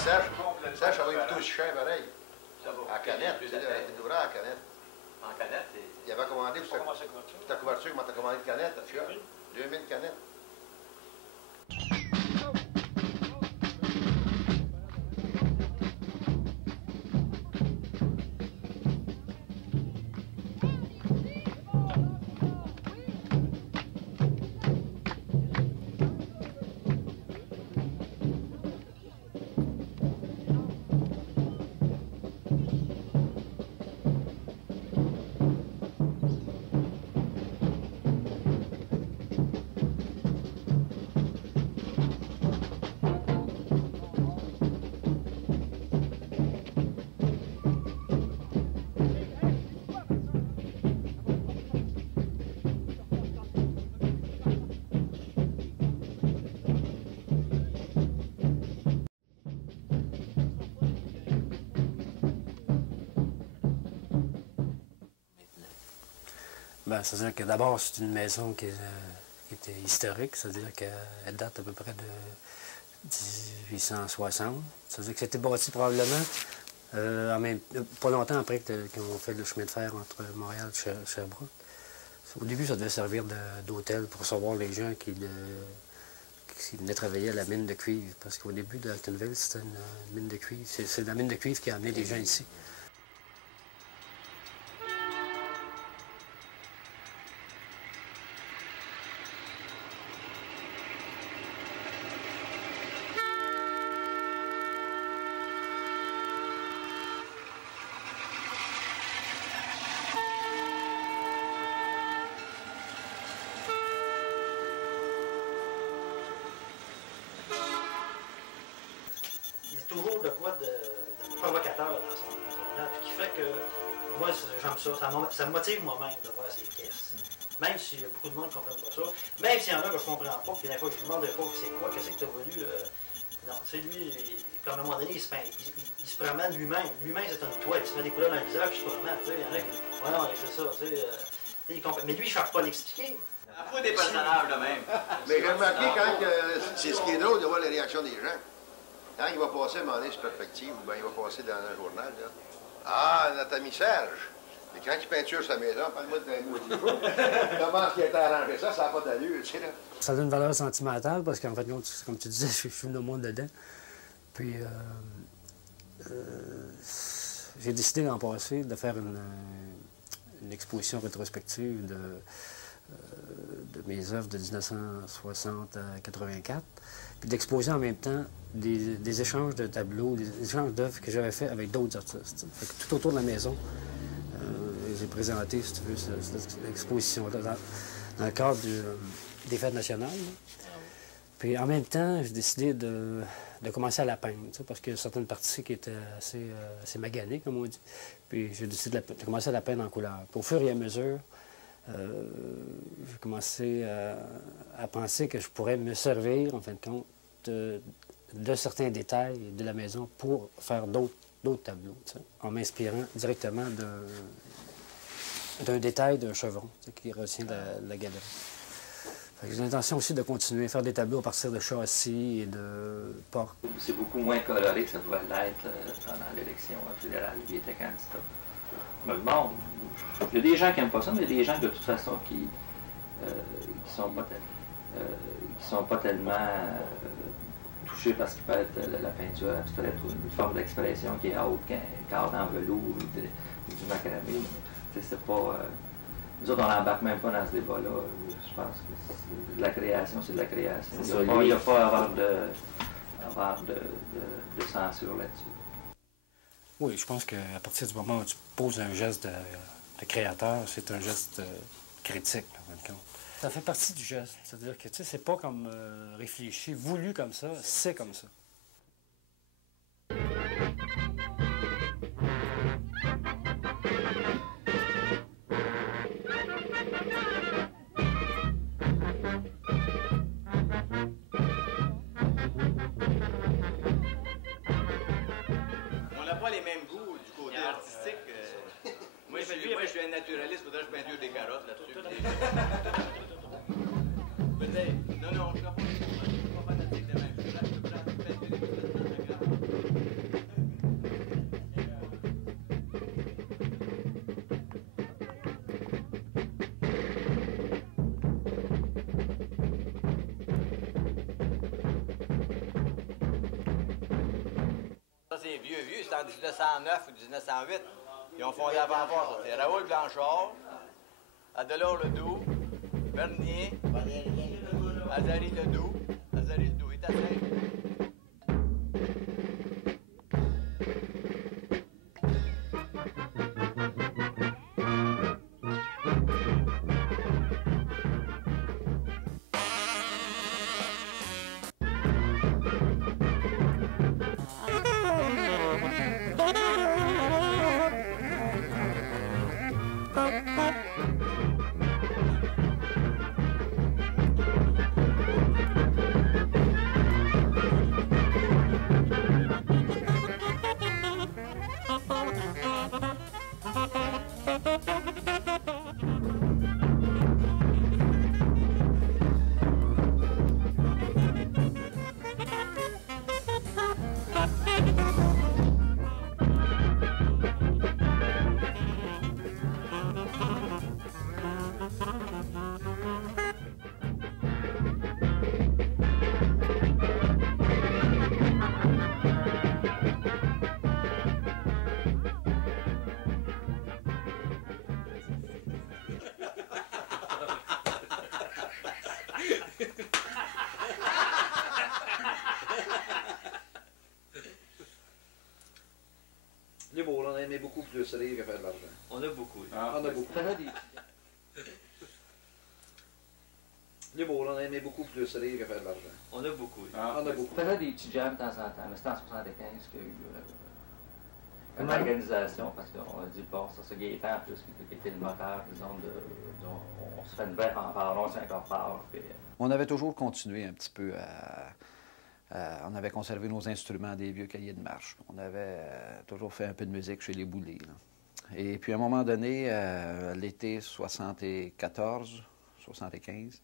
Serge, ça va plutôt aussi cher pareil. Ça va. À canette, une ouvrage à canette. En canette, Il avait commandé pour ta couverture, comment t'as commandé de canette? 2000 canettes. Ben, c'est-à-dire que d'abord, c'est une maison qui était historique, c'est-à-dire qu'elle date à peu près de 1860. C'est-à-dire que c'était bâti probablement pas longtemps après qu'on fait le chemin de fer entre Montréal et Sherbrooke. Au début, ça devait servir d'hôtel pour recevoir les gens qui venaient travailler à la mine de cuivre. Parce qu'au début de Actonville, c'était une mine de cuivre. C'est la mine de cuivre qui a amené les gens ici. Toujours de quoi de provocateur dans son œuvre, qui fait que moi j'aime ça, ça me motive moi-même de voir ces pièces. Même si beaucoup de monde ne comprenne pas ça, même s'il y en a que je ne comprends pas, puis des fois je lui demande pas c'est quoi, qu'est-ce que tu as voulu. Non, tu sais, lui, comme à un moment donné, il se promène lui-même. Lui-même, c'est une toile, il se met des couleurs dans le visage, il se promène, tu sais, il y en a qui disent, ouais, non, c'est ça, tu sais, mais lui, il ne cherche pas à l'expliquer. à fois des personnages de même. Mais j'ai remarqué quand c'est ce qui est drôle de voir les réactions des gens. Quand il va passer à un moment donné sur Perspective, ou bien il va passer dans un journal, là. Ah, notre ami Serge. Et quand il peinture sa maison, parle-moi d'un mot du jour. Comment est-ce qu'il a été arrangé ça? Ça n'a pas d'allure, tu sais, là. Ça donne une valeur sentimentale parce qu'en fait, comme tu disais, je suis le monde dedans. Puis, j'ai décidé l'an passé de faire une exposition rétrospective de mes œuvres de 1960 à 84, puis d'exposer en même temps des échanges de tableaux, des échanges d'œuvres que j'avais fait avec d'autres artistes. Fait que tout autour de la maison, j'ai présenté, si tu veux, cette exposition-là dans le cadre des Fêtes nationales. Là. Puis en même temps, j'ai décidé de commencer à la peindre, parce qu'il y a certaines parties qui étaient assez maganées, comme on dit. Puis j'ai décidé de commencer à la peindre en couleur. Puis au fur et à mesure, j'ai commencé à penser que je pourrais me servir, en fin de compte, de certains détails de la maison pour faire d'autres tableaux, en m'inspirant directement d'un détail d'un chevron qui retient la galerie. J'ai l'intention aussi de continuer à faire des tableaux à partir de châssis et de portes. C'est beaucoup moins coloré que ça pouvait l'être pendant l'élection fédérale. Il était candidat. Mais bon, il y a des gens qui n'aiment pas ça, mais il y a des gens de toute façon qui sont pas tellement touchés par ce qui peut être la peinture abstraite ou une forme d'expression qui est haute qu'un cadre en velours ou du macramé. c'est pas... nous autres, on n'embarque même pas dans ce débat-là. Je pense que de la création, c'est de la création. Il n'y a pas à avoir de censure là-dessus. Oui, je pense qu'à partir du moment où tu poses un geste de créateur, c'est un geste critique, là, en fin de compte. Ça fait partie du geste. C'est-à-dire que, tu sais, c'est pas comme réfléchi, voulu comme ça, c'est comme ça. On n'a pas les mêmes goûts du côté artistique. Moi, je suis un naturaliste, faudrait que je peinture des carottes là-dessus. Peut-être. Non, je ne suis pas fanatique de même. Je peux peinture des carottes, c'est pas grave. Ça, c'est vieux. C'est en 1909 ou 1908. Ils ont fondé la fanfare, ça. C'est Raoul Blanchard, Adelor Ledoux, Bernier, Azari Ledoux. Azari Ledoux est à L'humour, on aimait beaucoup plus rire que faire de l'argent. On a beaucoup. On a beaucoup. L'humour, on aimait beaucoup plus rire que faire de l'argent. On a beaucoup. On a beaucoup. On faisait des petits jams de temps en temps, mais c'était en 75 qu'il y a eu une organisation, parce qu'on a dit, bon, ça c'est Gaétan en plus, qui était le moteur, disons, on se fait une belle fanfare, on s'incorpore. On avait toujours continué un petit peu on avait conservé nos instruments des vieux cahiers de marche. On avait toujours fait un peu de musique chez les Boulets. Là. Et puis à un moment donné, l'été 74, 75,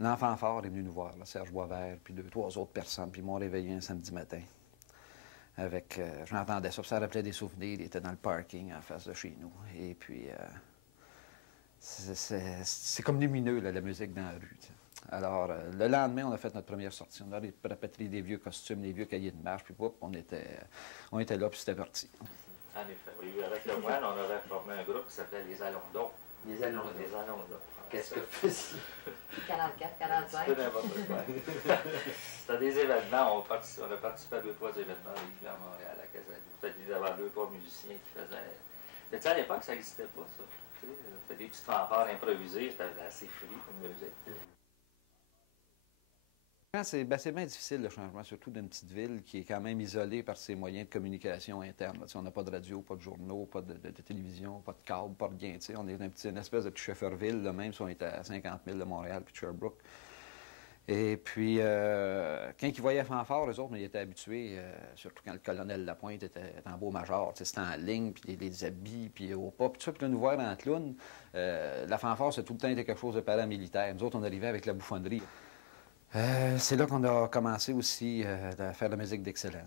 l'enfant fort est venu nous voir, là, Serge Boisvert, puis 2-3 autres personnes, puis ils m'ont réveillé un samedi matin. Avec, j'entendais ça, ça rappelait des souvenirs, il était dans le parking en face de chez nous. Et puis, c'est comme lumineux, là, la musique dans la rue. T'sais. Alors, le lendemain, on a fait notre première sortie. On a répété des vieux costumes, des vieux cahiers de marche, puis on était là, puis c'était parti. En effet, oui. Avec le moine, on avait formé un groupe qui s'appelait Les Allondons. Les Allondons. Les Allondons. Qu'est-ce que c'est? 44, 45. C'est n'importe quoi. C'était des événements. On a participé à 2-3 événements véhiculés à Montréal, à Casalou. Il y avait 2-3 musiciens qui faisaient... Mais tu sais, à l'époque, ça n'existait pas, ça. C'était des petites fanfares improvisées. C'était assez free comme musique. C'est bien difficile le changement, surtout d'une petite ville qui est quand même isolée par ses moyens de communication interne. On n'a pas de radio, pas de journaux, pas de télévision, pas de câble, pas de rien. On est une espèce de petit Shefferville, là, même si on était à 50 000 de Montréal puis de Sherbrooke. Et puis, quand ils voyaient fanfare, eux autres, ils étaient habitués, surtout quand le colonel Lapointe était en beau major, c'était en ligne, puis les habits, puis au pas, puis tout ça. Puis là, nous voir dans la clown, la fanfare, c'est tout le temps été quelque chose de paramilitaire. Nous autres, on arrivait avec la bouffonnerie. C'est là qu'on a commencé aussi à faire de la musique d'Excellence,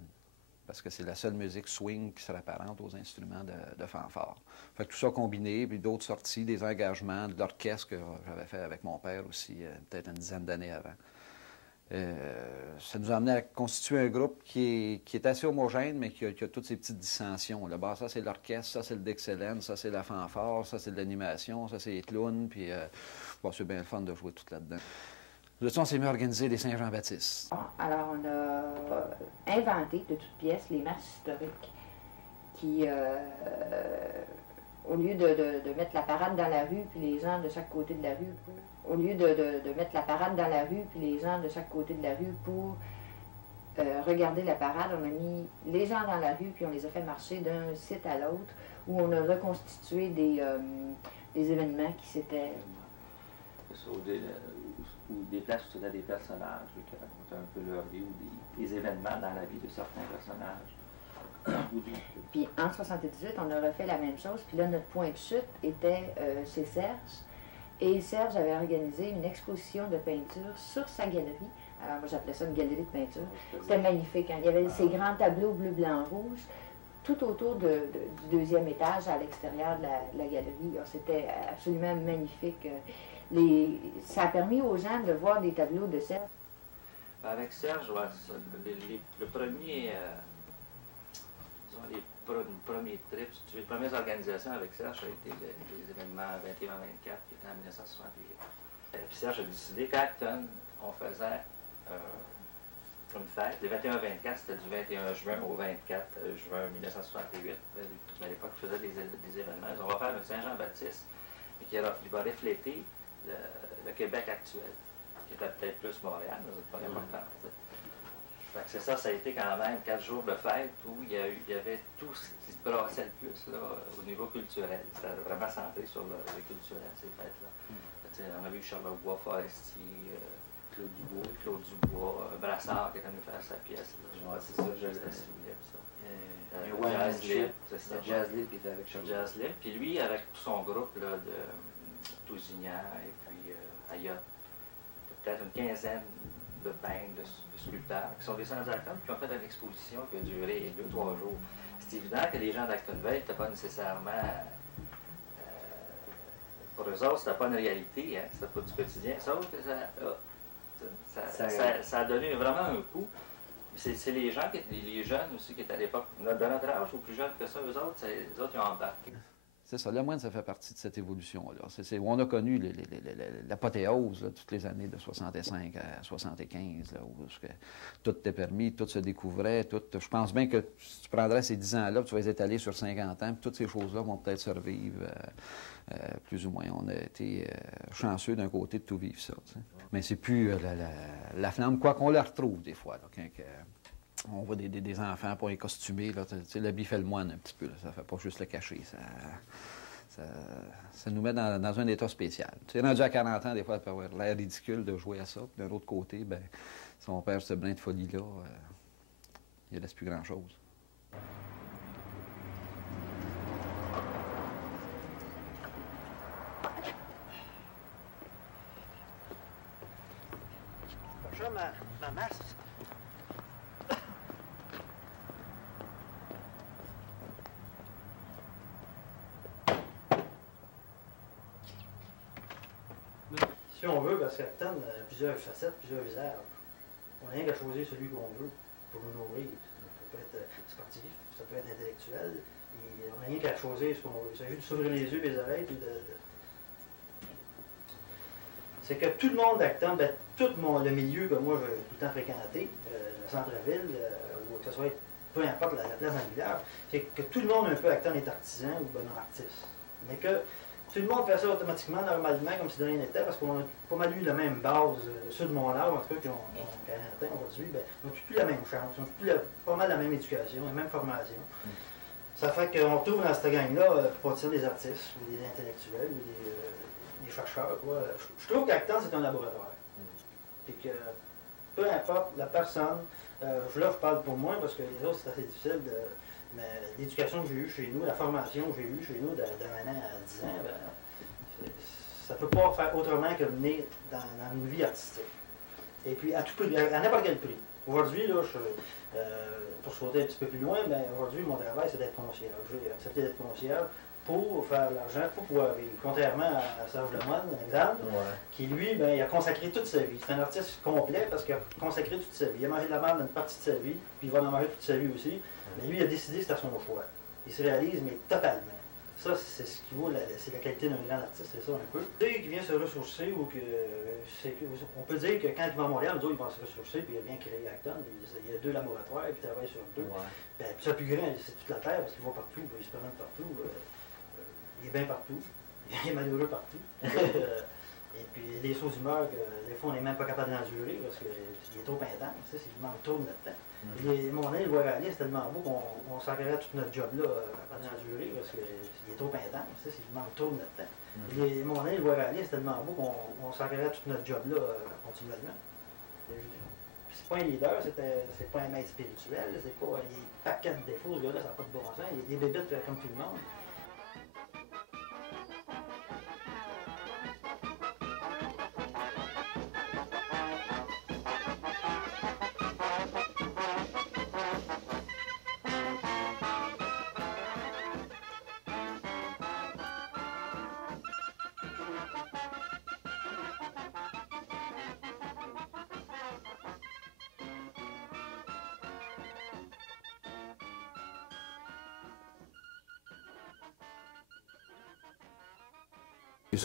parce que c'est la seule musique swing qui se rapparente aux instruments de fanfare. Fait que tout ça combiné, puis d'autres sorties, des engagements, de l'orchestre que j'avais fait avec mon père aussi, peut-être une dizaine d'années avant. Ça nous a amené à constituer un groupe qui est assez homogène, mais qui a toutes ces petites dissensions. Là. Bon, ça, c'est l'orchestre, ça, c'est le Dixieland, ça, c'est la fanfare, ça, c'est de l'animation, ça, c'est les clowns, puis bon, c'est bien le fun de jouer tout là-dedans. Là, on s'est mis à organiser des Saint-Jean-Baptiste. Alors, on a inventé de toutes pièces les masses historiques qui, au lieu de mettre la parade dans la rue, puis les gens de chaque côté de la rue, au lieu de mettre la parade dans la rue, puis les gens de chaque côté de la rue pour regarder la parade, on a mis les gens dans la rue, puis on les a fait marcher d'un site à l'autre, où on a reconstitué des événements qui s'étaient... Ou des places où il y a des personnages qui racontent un peu leur vie, ou des événements dans la vie de certains personnages. Puis en 78, on a refait la même chose, puis là, notre point de chute était chez Serge, et Serge avait organisé une exposition de peinture sur sa galerie. Alors moi, j'appelais ça une galerie de peinture. C'était magnifique, hein? Il y avait ces grands tableaux bleu, blanc, rouge, tout autour du deuxième étage, à l'extérieur de la galerie. C'était absolument magnifique. Ça a permis aux gens de voir des tableaux de Serge. Avec Serge, ouais, le premier, les premiers trips, les premières organisations avec Serge, ça a été les événements 21-24 qui étaient en 1968. Puis Serge a décidé qu'à Acton, on faisait une fête. Les 21-24, c'était du 21 juin au 24 juin 1968. À l'époque, je faisais des événements. On va faire une Saint-Jean-Baptiste, mais qui va refléter le Québec actuel, qui était peut-être plus Montréal, mais c'est pas important. C'est ça, ça a été quand même 4 jours de fête où il y avait tout ce qui se brassait le plus là, au niveau culturel. C'était vraiment centré sur le culturel, ces fêtes-là. On a vu Charles-Bois, Forestier, Claude Dubois, Brassard qui est venu faire sa pièce. Ouais, c'est ça, je le sais. Jazz Libre, c'est ça. Jazz Libre qui était avec Charles. Jazz Libre. Puis lui, avec son groupe là, de Tousignan et puis Ayotte, peut-être une quinzaine de peintres, de sculpteurs qui sont descendus à Acton, qui ont fait une exposition qui a duré 2-3 jours. C'est évident que les gens d'Actonville n'étaient pas nécessairement... pour eux autres, c'était pas une réalité, hein, c'était pas du quotidien. Sauf que ça a donné vraiment un coup. C'est les gens, les jeunes aussi qui étaient à l'époque, de notre âge ou plus jeunes que ça, eux autres, ils ont embarqué. C'est ça, le moine, ça fait partie de cette évolution-là. C'est où on a connu l'apothéose toutes les années de 65 à 75, là, où tout était permis, tout se découvrait, je pense bien que si tu prendrais ces 10 ans-là, tu vas les étaler sur 50 ans, puis toutes ces choses-là vont peut-être survivre, plus ou moins. On a été chanceux d'un côté de tout vivre ça. T'sais. Mais c'est plus la flamme, quoi qu'on la retrouve des fois, là, quand on voit des enfants pour les costumer, l'habit fait le moine un petit peu, là, ça fait pas juste le cacher, ça nous met dans un état spécial. Tu es rendu à 40 ans, des fois, ça peut avoir l'air ridicule de jouer à ça, puis d'un autre côté, ben, si on perd ce brin de folie-là, il ne reste plus grand-chose. Ça, ma masse. Si on veut, parce qu'Acton a plusieurs facettes, plusieurs visages. On n'a rien qu'à choisir celui qu'on veut pour nous nourrir. Ça peut être sportif, ça peut être intellectuel. Et on n'a rien qu'à choisir ce qu'on veut. Il s'agit de s'ouvrir les yeux et les oreilles. C'est que tout le monde d'Acton, tout le milieu que moi j'ai tout le temps fréquenté, le centre-ville, ou que ce soit peu importe la place dans le village, c'est que tout le monde un peu Acton est artisan ou non artiste. Mais que tout le monde fait ça automatiquement, normalement, comme si de rien n'était, parce qu'on a pas mal eu la même base. Ceux de mon âge, en tout cas, qui ont 40 ans aujourd'hui, ils n'ont plus la même chance, ils n'ont plus pas mal la même éducation, la même formation. Ça fait qu'on retrouve dans cette gang-là pour dire des artistes, ou des intellectuels, ou des chercheurs. Quoi. Je trouve qu'Acton, c'est un laboratoire. Puis que peu importe la personne, là, je parle pour moi, parce que les autres, c'est assez difficile de... Mais l'éducation que j'ai eue chez nous, la formation que j'ai eue chez nous de maintenant à 10 ans, ça ne peut pas faire autrement que mener dans une vie artistique. Et puis à tout prix, à n'importe quel prix. Aujourd'hui, là, pour sauter un petit peu plus loin, aujourd'hui, mon travail, c'est d'être concierge. J'ai accepté d'être concierge pour faire l'argent, pour pouvoir vivre. Contrairement à Serge Lemoine, un exemple, qui lui, ben, il a consacré toute sa vie. C'est un artiste complet parce qu'il a consacré toute sa vie. Il a mangé de la merde une partie de sa vie, puis il va en manger toute sa vie aussi. Mais lui, il a décidé que c'était son choix. Il se réalise, mais totalement. Ça, c'est ce qui vaut, c'est la qualité d'un grand artiste, c'est ça un peu. Dès qu'il vient se ressourcer, ou on peut dire que quand il va à Montréal, nous autres, il va se ressourcer, puis il vient créer Acton. Il y a 2 laboratoires, puis il travaille sur 2. Ben, puis ça, plus grand, c'est toute la Terre, parce qu'il va partout, il se promène partout. Il est bien partout. Il est malheureux partout. Et puis, il y a des choses d'humeur que des fois, on n'est même pas capable d'endurer, parce qu'il est trop intense, il manque trop de notre temps. Mon année, le voir aller, c'est tellement beau qu'on s'engagerait tout notre job là à l'endurer parce qu'il est trop intense, il manque trop de notre temps. Mon année, le voir aller, c'est tellement beau qu'on s'engagerait tout notre job là continuellement. C'est pas un leader, c'est pas un maître spirituel, c'est pas. Il y a un paquet de défauts, ce gars-là, ça n'a pas de bon sens. Il y a des bébites comme tout le monde.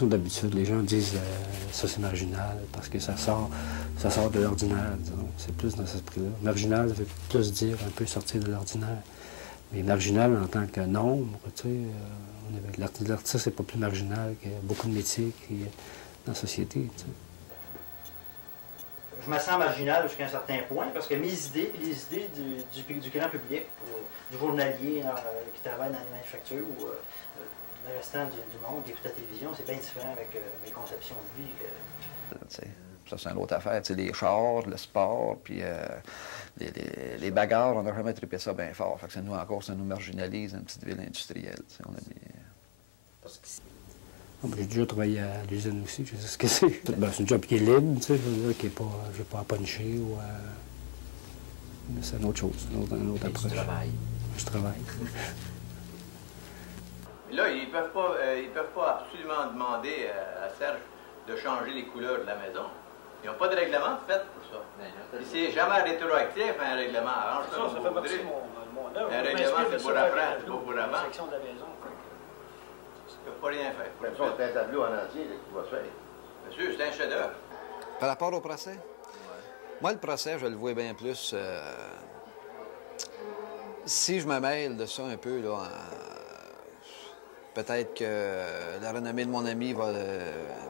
D'habitude, les gens disent ça c'est marginal parce que ça sort de l'ordinaire, disons. C'est plus dans cet esprit-là. Marginal, ça veut plus dire un peu sortir de l'ordinaire. Mais marginal en tant que nombre, tu sais, l'artiste c'est pas plus marginal que beaucoup de métiers dans la société. Tu sais. Je me sens marginal jusqu'à un certain point parce que mes idées et les idées du grand public, du journalier qui travaille dans les manufactures ou le restant du monde qui écoute la télévision, c'est bien différent avec mes conceptions de vie. Ça, c'est une autre affaire. Les chars, le sport, puis les bagarres, on n'a jamais trippé ça bien fort. Fait que nous encore, ça nous marginalise, une petite ville industrielle. On a mis... J'ai déjà travaillé à l'usine aussi, je sais ce que c'est. Ben, c'est un job qui est libre, tu sais, qui est pas, je vais pas à puncher ou à... C'est une autre chose, une autre approche. Je travaille. Là, ils peuvent pas absolument demander à Serge de changer les couleurs de la maison. Ils n'ont pas de règlement fait pour ça. Et c'est jamais rétroactif, un règlement. Arrange ça, ça fait partie de mon œuvre. Un règlement, c'est pour après, c'est pas pour avant. Section de la maison. Tu ne peux pas rien faire. C'est un tableau en entier que tu vas faire. Monsieur, c'est un chef-d'œuvre. Par rapport au procès? Moi, le procès, je le vois bien plus... si je me mêle de ça un peu, là, peut-être que la renommée de mon ami va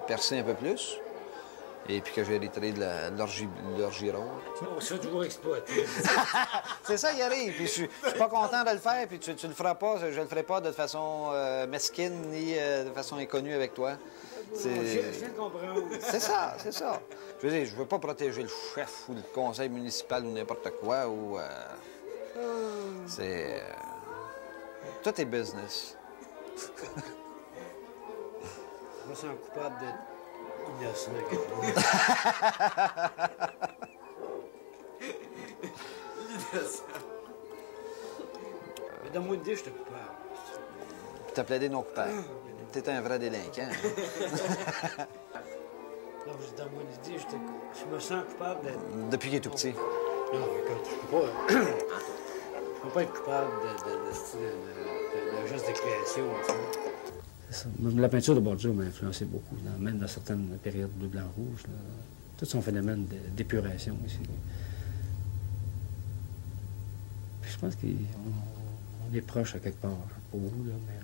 percer un peu plus. Et puis que j'hériterai de leur giron. On se fait toujours exploiter. C'est ça, il arrive. Puis je suis pas content de le faire, puis tu le feras pas. Je le ferai pas de façon mesquine ni de façon inconnue avec toi. C'est ça, c'est ça. Je veux dire, je veux pas protéger le chef ou le conseil municipal ou n'importe quoi. Ou c'est... tout est business. Je me sens coupable d'être innocent. Mais dans mon idée, j'étais coupable. T'as plaidé non coupable. T'es un vrai délinquant. Non, dans mon idée, je me sens coupable d'être... Depuis qu'il est tout petit. Non, écoute, je peux pas être coupable de juste de création. C'est ça. La peinture de bordure m'a influencé beaucoup, même dans certaines périodes bleu, blanc, rouge. Là. Tout son phénomène d'épuration ici. Puis je pense qu'on est proche à quelque part, pas beaucoup, là, mais...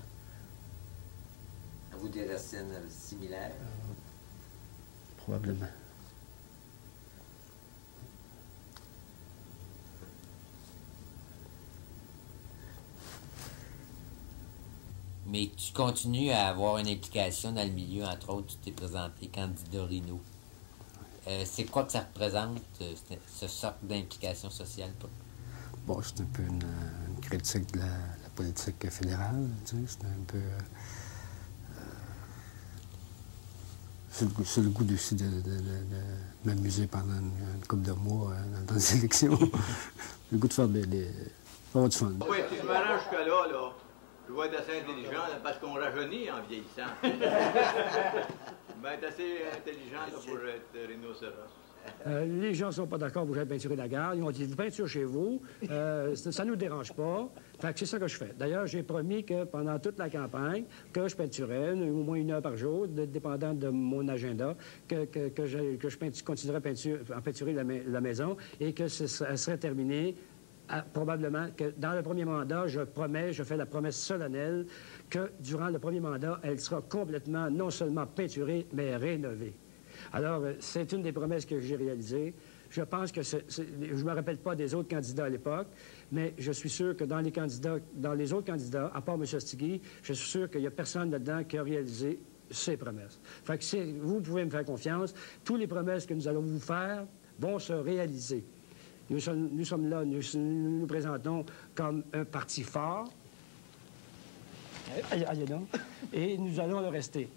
Avez-vous des racines similaires? Probablement. Mais tu continues à avoir une implication dans le milieu, entre autres, tu t'es présenté candidat Rino. C'est quoi que ça représente, ce sorte d'implication sociale? Bon, c'est un peu une critique de la politique fédérale, tu sais, c'est un peu... c'est le goût aussi de m'amuser pendant une couple de mois dans les élections. Le goût de faire avoir du fun. Oui, si je m'arrange jusque-là, là, Je vais être assez intelligent là, parce qu'on rajeunit en vieillissant. Ben, être assez intelligent là, pour être rhinocéros. Les gens ne sont pas d'accord pour que j'aille peinturer la gare. Ils ont dit, peinture chez vous, ça ne nous dérange pas. Fait que c'est ça que je fais. D'ailleurs, j'ai promis que pendant toute la campagne, que je peinturais au moins 1 heure par jour, dépendant de mon agenda, que je continuerais à peinturer la maison et que ça serait terminé probablement que dans le premier mandat, je fais la promesse solennelle que durant le premier mandat, elle sera complètement, non seulement peinturée, mais rénovée. Alors, c'est une des promesses que j'ai réalisées. Je pense que je ne me rappelle pas des autres candidats à l'époque, mais je suis sûr que dans les autres candidats, à part M. Stigui, je suis sûr qu'il n'y a personne là-dedans qui a réalisé ces promesses. Fait que vous pouvez me faire confiance. Toutes les promesses que nous allons vous faire vont se réaliser. Nous sommes là, nous nous présentons comme un parti fort, et nous allons le rester.